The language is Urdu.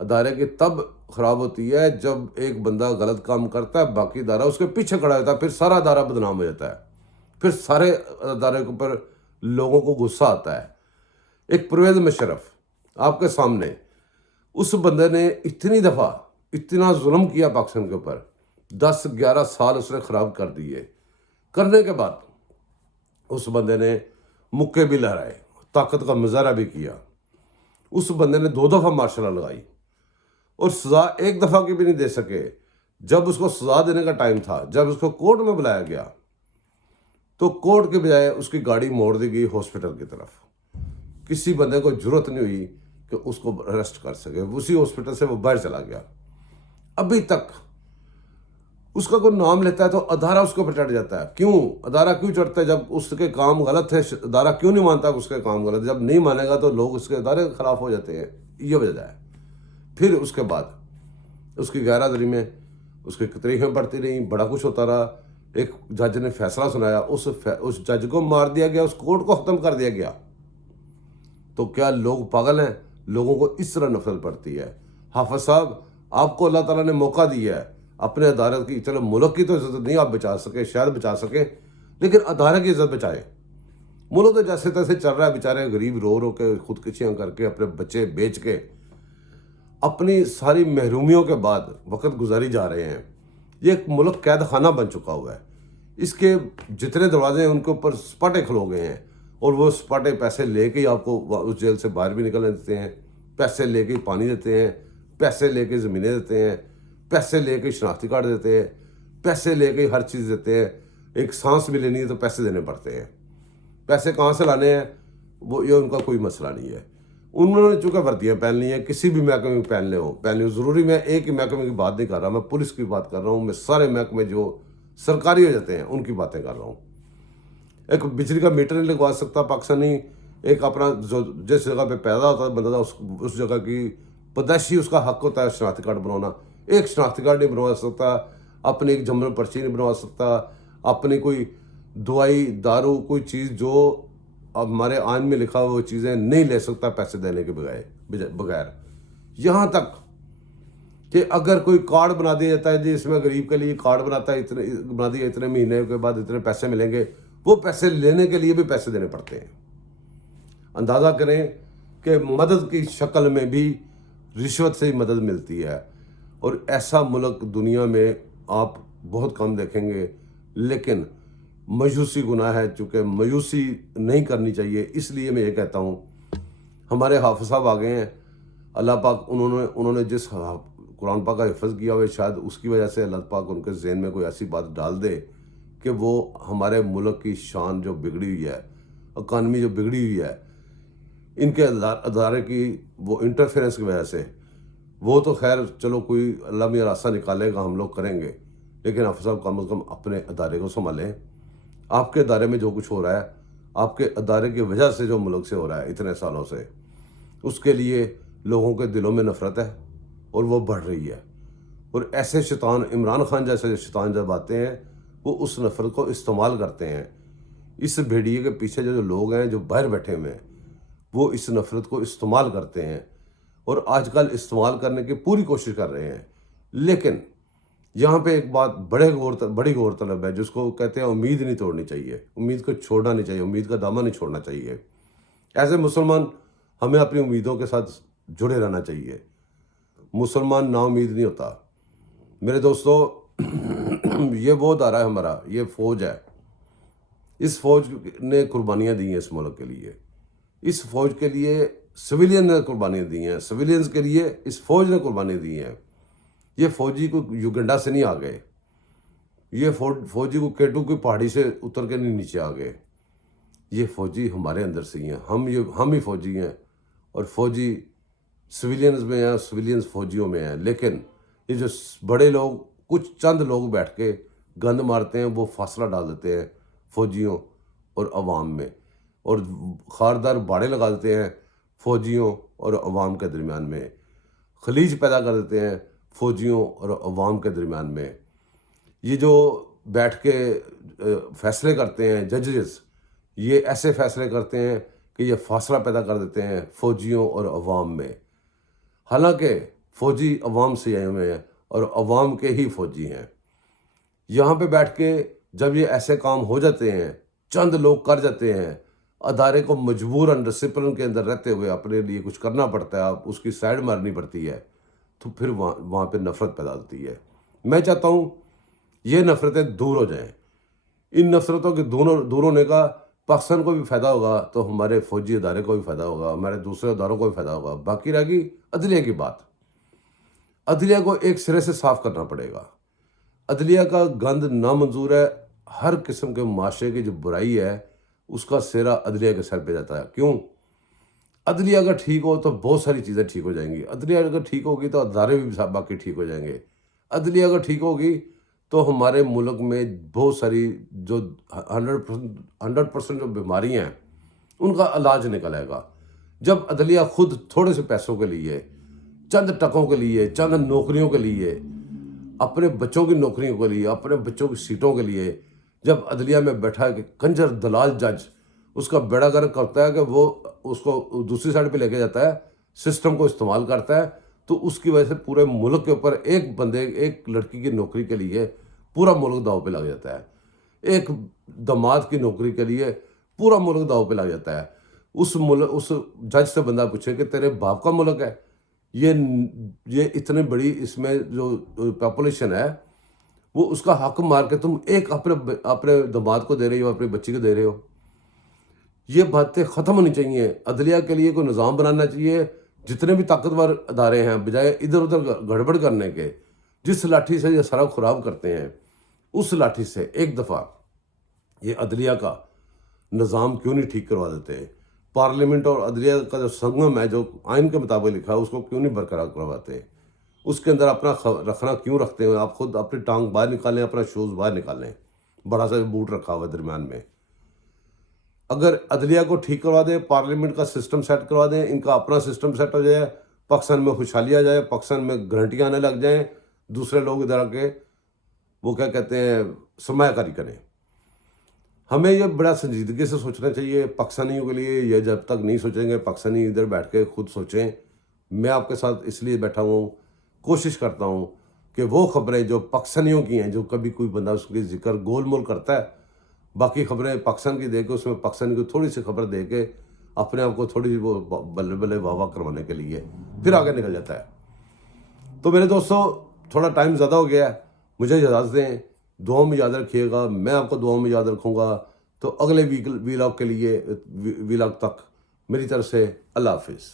ادارے کی تب خراب ہوتی ہے جب ایک بندہ غلط کام کرتا ہے، باقی ادارہ اس کے پیچھے کھڑا ہوتا ہے، پھر سارا ادارہ بدنام ہو جاتا ہے، پھر سارے ادارے کے اوپر لوگوں کو غصہ آتا ہے۔ ایک پرویز مشرف آپ کے سامنے، اس بندے نے اتنی دفعہ اتنا ظلم کیا پاکستان کے اوپر، 10-11 سال اس نے خراب کر دیے، کرنے کے بعد اس بندے نے مکے بھی لہرائے، طاقت کا مظاہرہ بھی کیا، اس بندے نے 2 دفعہ مارشل لا لگائی اور سزا 1 دفعہ کی بھی نہیں دے سکے۔ جب اس کو سزا دینے کا ٹائم تھا، جب اس کو کورٹ میں بلایا گیا تو کورٹ کے بجائے اس کی گاڑی موڑ دی گئی ہاسپٹل کی طرف۔ کسی بندے کو ضرورت نہیں ہوئی کہ اس کو اریسٹ کر سکے، اسی ہاسپٹل سے وہ باہر چلا گیا۔ ابھی تک اس کا کوئی نام لیتا ہے تو ادارہ اس کے اوپر چڑھ جاتا ہے۔ کیوں ادارہ کیوں چڑھتا ہے؟ جب اس کے کام غلط ہے، ادارہ کیوں نہیں مانتا کہ اس کے کام غلط ہے؟ جب نہیں مانے گا تو لوگ اس کے ادارے کے خلاف ہو جاتے ہیں، یہ وجہ ہے۔ پھر اس کے بعد اس کی غیر حاضری میں اس کی تاریخیں بڑھتی رہیں، بڑا کچھ ہوتا رہا۔ ایک جج نے فیصلہ سنایا، اس جج کو مار دیا گیا، اس کورٹ کو ختم کر دیا گیا۔ تو کیا لوگ پاگل ہیں؟ لوگوں کو اس طرح نفرت پڑتی ہے۔ حافظ صاحب، آپ کو اللہ تعالیٰ نے موقع دیا ہے اپنے ادارے کی، چلو ملک کی تو عزت نہیں آپ بچا سکے، شاید بچا سکیں، لیکن ادارے کی عزت بچائیں۔ ملک تو جیسے تیسے چل رہا ہے، بیچارے غریب رو رو کے خودکشیاں کر کے اپنے بچے بیچ کے اپنی ساری محرومیوں کے بعد وقت گزاری جا رہے ہیں۔ یہ ایک ملک قید خانہ بن چکا ہوا ہے، اس کے جتنے دروازے ہیں ان کے اوپر سپاٹے کھلو گئے ہیں، اور وہ سپاٹے پیسے لے کے ہی آپ کو اس جیل سے باہر بھی نکلنے دیتے ہیں، پیسے لے کے پانی دیتے ہیں، پیسے لے کے زمینیں دیتے ہیں، پیسے لے کے شناختی کارڈ دیتے ہیں، پیسے لے کے ہر چیز دیتے ہیں۔ ایک سانس بھی لینی ہے تو پیسے دینے پڑتے ہیں۔ پیسے کہاں سے لانے ہیں وہ یہ ان کا کوئی مسئلہ نہیں ہے۔ انہوں نے چونکہ وردیاں پہن لی ہیں، کسی بھی محکمے میں پہن لیں، ضروری میں ایک ہی محکمے کی بات نہیں کر رہا، میں پولیس کی بات کر رہا ہوں، میں سارے محکمے جو سرکاری ہو جاتے ہیں ان کی باتیں کر رہا ہوں۔ ایک بجلی کا میٹر نہیں لگوا سکتا پاکستانی، ایک اپنا جو جس جگہ پہ پیدا ہوتا ہے بندہ اس جگہ کی پیدائشی اس کا حق ہوتا ہے شناختی کارڈ بنوانا، ایک شناختی کارڈ نہیں بنوا سکتا، اپنی ایک جنرل پرچی نہیں بنوا سکتا، اپنی کوئی دوائی دارو کوئی چیز جو ہمارے آئین میں لکھا ہوا وہ چیزیں نہیں لے سکتا پیسے دینے کے بغیر۔ یہاں تک کہ اگر کوئی کارڈ بنا دیا جاتا ہے جی اس میں غریب کے لیے کارڈ بناتا ہے، بنا دیا اتنے مہینے کے بعد اتنے پیسے ملیں گے، وہ پیسے لینے کے لیے بھی پیسے دینے پڑتے ہیں۔ اندازہ کریں کہ مدد کی شکل میں بھی رشوت سے ہی مدد ملتی ہے، اور ایسا ملک دنیا میں آپ بہت کم دیکھیں گے۔ لیکن مایوسی گناہ ہے، چونکہ مایوسی نہیں کرنی چاہیے، اس لیے میں یہ کہتا ہوں ہمارے حافظ صاحب آ گئے ہیں، اللہ پاک انہوں نے جس قرآن پاک کا حفظ کیا ہوئے شاید اس کی وجہ سے اللہ پاک ان کے ذہن میں کوئی ایسی بات ڈال دے کہ وہ ہمارے ملک کی شان جو بگڑی ہوئی ہے، اکانومی جو بگڑی ہوئی ہے، ان کے ادارے کی وہ انٹرفیرنس کی وجہ سے، وہ تو خیر چلو کوئی اللہ میاں راستہ نکالے گا، ہم لوگ کریں گے، لیکن حافظ صاحب کم از کم اپنے ادارے کو سنبھالیں۔ آپ کے ادارے میں جو کچھ ہو رہا ہے، آپ کے ادارے کی وجہ سے جو ملک سے ہو رہا ہے اتنے سالوں سے، اس کے لیے لوگوں کے دلوں میں نفرت ہے اور وہ بڑھ رہی ہے، اور ایسے شیطان، عمران خان جیسے شیطان جب آتے ہیں وہ اس نفرت کو استعمال کرتے ہیں۔ اس بھیڑیے کے پیچھے جو لوگ ہیں جو باہر بیٹھے ہوئے ہیں وہ اس نفرت کو استعمال کرتے ہیں، اور آج کل استعمال کرنے کی پوری کوشش کر رہے ہیں۔ لیکن یہاں پہ ایک بات بڑی غور طلب ہے، جس کو کہتے ہیں امید نہیں توڑنی چاہیے، امید کو چھوڑنا نہیں چاہیے، امید کا دامن نہیں چھوڑنا چاہیے۔ ایسے مسلمان ہمیں اپنی امیدوں کے ساتھ جڑے رہنا چاہیے۔ مسلمان نا امید نہیں ہوتا۔ میرے دوستو، یہ وہ ادارہ ہے ہمارا، یہ فوج ہے، اس فوج نے قربانیاں دی ہیں اس ملک کے لیے، اس فوج کے لیے سویلین نے قربانیاں دی ہیں، سویلینز کے لیے اس فوج نے قربانیاں دی ہیں۔ یہ فوجی کو یوگنڈا سے نہیں آ گئے، یہ فوجی کو کیٹو کی پہاڑی سے اتر کے نہیں نیچے آ گئے، یہ فوجی ہمارے اندر سے ہی ہیں، ہم ہی فوجی ہیں، اور فوجی سویلینز میں ہیں، سویلینز فوجیوں میں ہیں۔ لیکن یہ جو بڑے لوگ، کچھ چند لوگ بیٹھ کے گند مارتے ہیں، وہ فاصلہ ڈال دیتے ہیں فوجیوں اور عوام میں، اور خاردار باڑے لگا دیتے ہیں فوجیوں اور عوام کے درمیان میں، خلیج پیدا کر دیتے ہیں فوجیوں اور عوام کے درمیان میں۔ یہ جو بیٹھ کے فیصلے کرتے ہیں ججز، یہ ایسے فیصلے کرتے ہیں کہ یہ فاصلہ پیدا کر دیتے ہیں فوجیوں اور عوام میں۔ حالانکہ فوجی عوام سے آئے ہوئے ہیں اور عوام کے ہی فوجی ہیں. یہاں پہ بیٹھ کے جب یہ ایسے کام ہو جاتے ہیں، چند لوگ کر جاتے ہیں، ادارے کو مجبوراً ڈسپلن کے اندر رہتے ہوئے اپنے لیے کچھ کرنا پڑتا ہے، آپ اس کی سائڈ مارنی پڑتی ہے، تو پھر وہاں پہ نفرت پیدا ہوتی ہے. میں چاہتا ہوں یہ نفرتیں دور ہو جائیں. ان نفرتوں کے دور ہونے کا پاکستان کو بھی فائدہ ہوگا، تو ہمارے فوجی ادارے کو بھی فائدہ ہوگا، ہمارے دوسرے اداروں کو بھی فائدہ ہوگا. باقی رہ گئی عدلیہ کی بات. عدلیہ کو ایک سرے سے صاف کرنا پڑے گا. عدلیہ کا گند نامنظور ہے. ہر قسم کے معاشرے کی جو برائی ہے اس کا سہرا عدلیہ کے سر پہ جاتا ہے. کیوں؟ عدلیہ اگر ٹھیک ہو تو بہت ساری چیزیں ٹھیک ہو جائیں گی. عدلیہ اگر ٹھیک ہوگی تو ادارے بھی باقی ٹھیک ہو جائیں گے. عدلیہ اگر ٹھیک ہوگی تو ہمارے ملک میں بہت ساری جو 100% جو بیماریاں ہیں ان کا علاج نکل آئے گا. جب عدلیہ خود تھوڑے سے پیسوں کے لیے، چند ٹکوں کے لیے، چند نوکریوں کے لیے، اپنے بچوں کی نوکریوں کے لیے، اپنے بچوں کی سیٹوں کے لیے، جب عدلیہ میں بیٹھا ہے کہ کنجر دلال جج اس کا بیڑا گرک کرتا ہے کہ وہ اس کو دوسری سائڈ پہ لے کے جاتا ہے، سسٹم کو استعمال کرتا ہے، تو اس کی وجہ سے پورے ملک کے اوپر ایک لڑکی کی نوکری کے لیے پورا ملک داؤ پہ لگ جاتا ہے. ایک داماد کی نوکری کے لیے پورا ملک داؤ پہ لگ جاتا ہے. اس جج سے بندہ پوچھے کہ تیرے باپ کا ملک ہے، یہ اتنی بڑی اس میں جو پاپولیشن ہے، وہ اس کا حق مار کے تم ایک اپنے داماد کو دے رہے ہو، اپنی بچی کو دے رہے ہو. یہ باتیں ختم ہونی چاہیے. عدلیہ کے لیے کوئی نظام بنانا چاہیے. جتنے بھی طاقتور ادارے ہیں، بجائے ادھر ادھر گڑبڑ کرنے کے، جس لاٹھی سے یہ سارا خراب کرتے ہیں اس لاٹھی سے ایک دفعہ یہ عدلیہ کا نظام کیوں نہیں ٹھیک کروا دیتے؟ پارلیمنٹ اور عدلیہ کا جو سنگم ہے، جو آئین کے مطابق لکھا ہے، اس کو کیوں نہیں برقرار کرواتے؟ اس کے اندر اپنا رکھنا کیوں رکھتے ہیں؟ آپ خود اپنی ٹانگ باہر نکالیں، اپنا شوز باہر نکالیں. بڑا سا بوٹ رکھا ہوا ہے درمیان میں. اگر عدلیہ کو ٹھیک کروا دیں، پارلیمنٹ کا سسٹم سیٹ کروا دیں، ان کا اپنا سسٹم سیٹ ہو جائے، پاکستان میں خوشحالی آ جائے، پاکستان میں گارنٹیاں آنے لگ جائیں، دوسرے لوگ ادھر آ کے وہ کیا کہتے ہیں سرمایہ کاری کریں. ہمیں یہ بڑا سنجیدگی سے سوچنا چاہیے پاکستانیوں کے لیے. یہ جب تک نہیں سوچیں گے پاکستانی ادھر بیٹھ کے خود سوچیں. میں آپ کے ساتھ اس لیے بیٹھا ہوں، کوشش کرتا ہوں کہ وہ خبریں جو پاکستانیوں کی ہیں، جو کبھی کوئی بندہ اس کی ذکر گول مول کرتا ہے، باقی خبریں پاکستان کی دے کے اس میں پاکستانی کو تھوڑی سی خبر دے کے اپنے آپ کو تھوڑی وہ بلے بلے واہ واہ کروانے کے لیے پھر آگے نکل جاتا ہے. تو میرے دوستو، تھوڑا ٹائم زیادہ ہو گیا ہے، مجھے اجازت دیں. دعاؤں میں یاد رکھیے گا، میں آپ کو دعاؤں میں یاد رکھوں گا. تو اگلے ویلاگ کے لیے، ویلاگ تک میری طرف سے اللہ حافظ.